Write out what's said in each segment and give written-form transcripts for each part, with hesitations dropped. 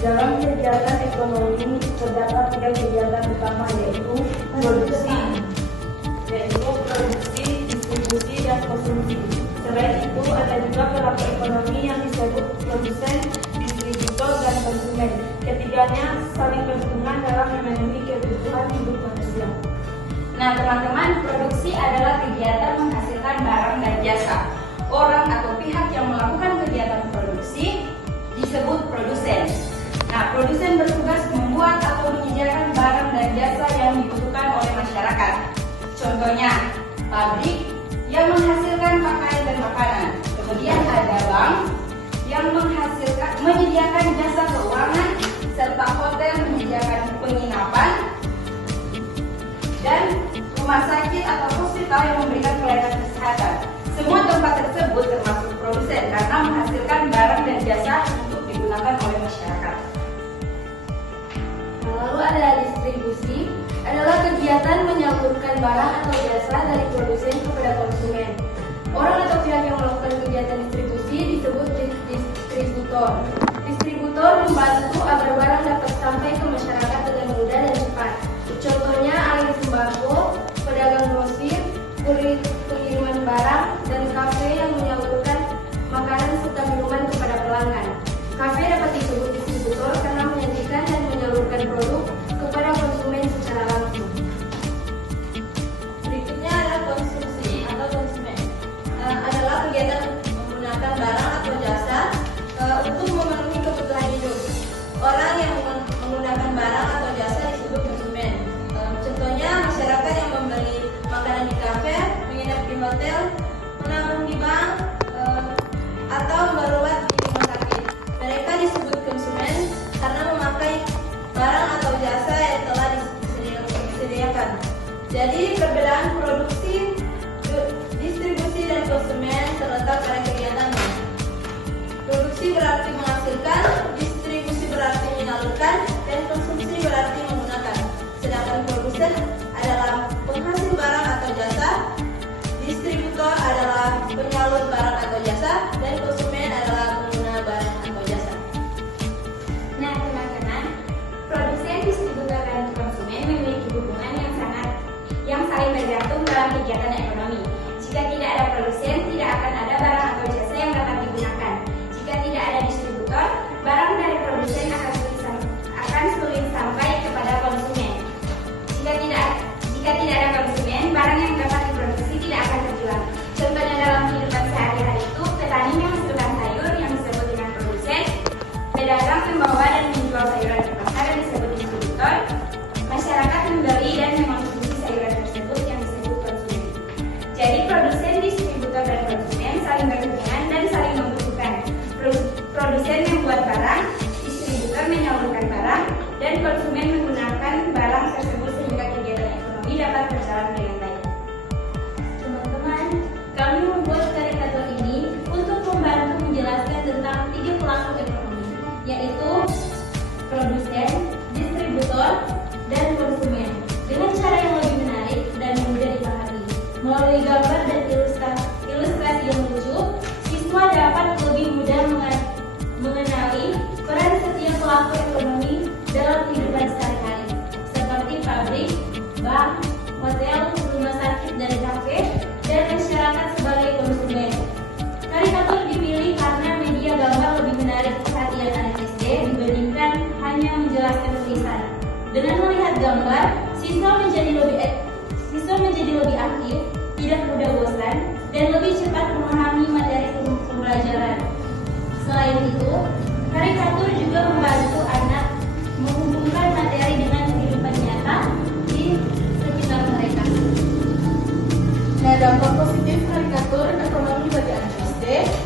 Dalam kegiatan ekonomi terdapat tiga kegiatan utama, yaitu produksi, distribusi, dan konsumsi. Selain itu ada juga pelaku ekonomi yang disebut produsen, distributor, dan konsumen. Ketiganya saling berhubungan dalam memenuhi kebutuhan hidup manusia. Nah teman-teman, produksi adalah kegiatan menghasilkan barang dan jasa. Orang atau pihak yang melakukan kegiatan produksi disebut produsen. Nah, produsen bertugas membuat atau menyediakan barang dan jasa yang dibutuhkan oleh masyarakat. Contohnya, pabrik yang menghasilkan pakaian dan makanan. Kemudian ada bank yang menyediakan jasa keuangan, serta hotel menyediakan penginapan, dan rumah sakit atau hospital yang memberikan pelayanan kesehatan. Semua tempat tersebut termasuk produsen karena menghasilkan barang dan jasa untuk digunakan oleh masyarakat. Lalu ada distribusi, adalah kegiatan menyalurkan barang atau jasa dari produsen kepada konsumen. Orang atau pihak yang melakukan kegiatan distribusi disebut distributor. Distributor membantu agar barang dapat sampai ke masyarakat dengan mudah dan cepat. Contohnya agen sembako, pedagang grosir, kurir pengiriman barang, dan kafe yang menyalurkan makanan serta minuman kepada pelanggan. Kafe dapat disebut distributor karena menyajikan dan menyalurkan produk kepada konsumen secara langsung. Berikutnya adalah konsumsi atau konsumen. Adalah kegiatan menggunakan barang atau jasa untuk memenuhi kebutuhan hidup. Orang yang menggunakan barang atau jasa disebut konsumen. Contohnya masyarakat yang membeli makanan di kafe, menginap di hotel, menabung di bank, atau berobat di rumah sakit. Mereka disebut konsumen karena memakai barang atau jasa yang telah disediakan. Jadi perbedaan produksi, distribusi, dan konsumen terletak pada kegiatannya. Produksi berarti menghasilkan, distribusi berarti menyalurkan, dan konsumsi berarti menggunakan. Sedangkan produsen adalah penghasil barang atau jasa, distributor adalah penyalur barang atau jasa, dan konsumen adalah pengguna barang atau jasa. Nah teman-teman, produsen, distributor, dan konsumen memiliki hubungan yang saling bergantung dalam kegiatan ekonomi. Jika tidak ada produsen, tidak akan ada barang atau jasa yang dapat digunakan. Jika tidak ada distributor, barang dari produsen akan sulit sampai kepada konsumen. Jika tidak ada konsumen, barang yang dapat diproduksi tidak akan terjual. Contohnya dalam kehidupan sehari-hari itu, petani menghasilkan sayur yang disebut dengan produsen, pedagang membawa dan menjual sayuran ke pasar yang disebut distributor, masyarakat membeli dan mengonsumsi sayuran tersebut yang disebut konsumen. Jadi produsen, distributor, dan konsumen saling berhubungan dan saling membutuhkan. Produsen membuat barang, distributor menyalurkan barang, dan konsumen menggunakan barang tersebut sehingga kegiatan ekonomi dapat berjalan dengan baik. Teman-teman, kami membuat karikatur ini untuk membantu menjelaskan tentang tiga pelaku ekonomi, yaitu produsen, distributor, dan konsumen, dengan cara yang lebih menarik dan mudah dipahami. Melalui gambar dan ilustrasi yang lucu, siswa dapat lebih mudah mengenali peran setiap pelaku ekonomi dalam kehidupan sehari-hari, seperti pabrik, bank, hotel, rumah sakit, dan kafe, dan masyarakat sebagai konsumen. Karikatur dipilih karena media gambar lebih menarik perhatian anak SD dibandingkan hanya menjelaskan tulisan. Dengan melihat gambar, siswa menjadi lebih aktif, tidak mudah bosan, dan lebih cepat memahami materi pembelajaran. Selain itu, karikatur juga membantu anak menghubungkan materi dengan kehidupan nyata di sekitar mereka. Nah, dampak positif karikatur ekonomi bagi anak SD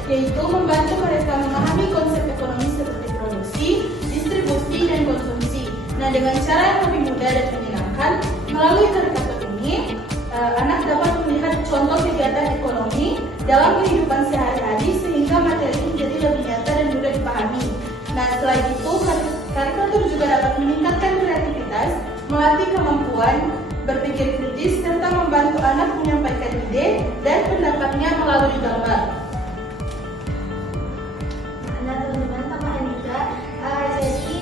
yaitu membantu mereka memahami konsep ekonomi seperti produksi, distribusi, dan konsumsi. Nah, dengan cara yang lebih mudah dan menyenangkan, melalui karikatur ini, anak dapat melihat contoh kegiatan ekonomi dalam kehidupan sehari-hari sehingga materi menjadi lebih nyata dan mudah dipahami. Nah, selain itu, karikatur juga dapat meningkatkan kreativitas, melatih kemampuan berpikir kritis, serta membantu anak menyampaikan ide dan pendapatnya melalui gambar. Nah teman-teman, tambah juga, jadi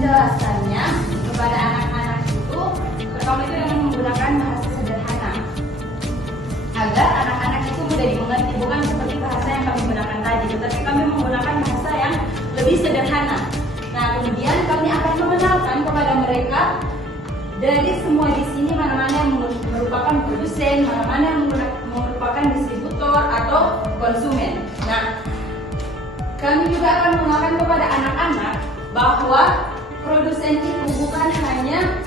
menjelaskannya kepada anak-anak itu, pertama itu dengan menggunakan bahasa sederhana agar anak-anak itu mudah dimengerti, bukan seperti bahasa yang kami gunakan tadi, tetapi kami menggunakan bahasa yang lebih sederhana. Nah, kemudian kami akan mengenalkan kepada mereka dari semua di sini mana-mana yang merupakan produsen, mana-mana yang merupakan distributor atau konsumen. Nah, kami juga akan mengenalkan kepada anak-anak bahwa produsen itu bukan hanya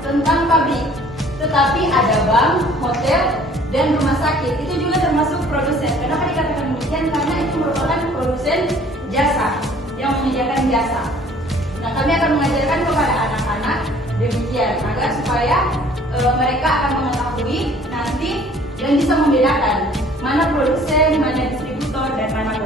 tentang pabrik, tetapi ada bank, hotel, dan rumah sakit. Itu juga termasuk produsen. Kenapa dikatakan demikian? Karena itu merupakan produsen jasa yang menyediakan jasa. Nah, kami akan mengajarkan kepada anak-anak demikian agar supaya mereka akan mengetahui nanti dan bisa membedakan mana produsen, mana distributor, dan mana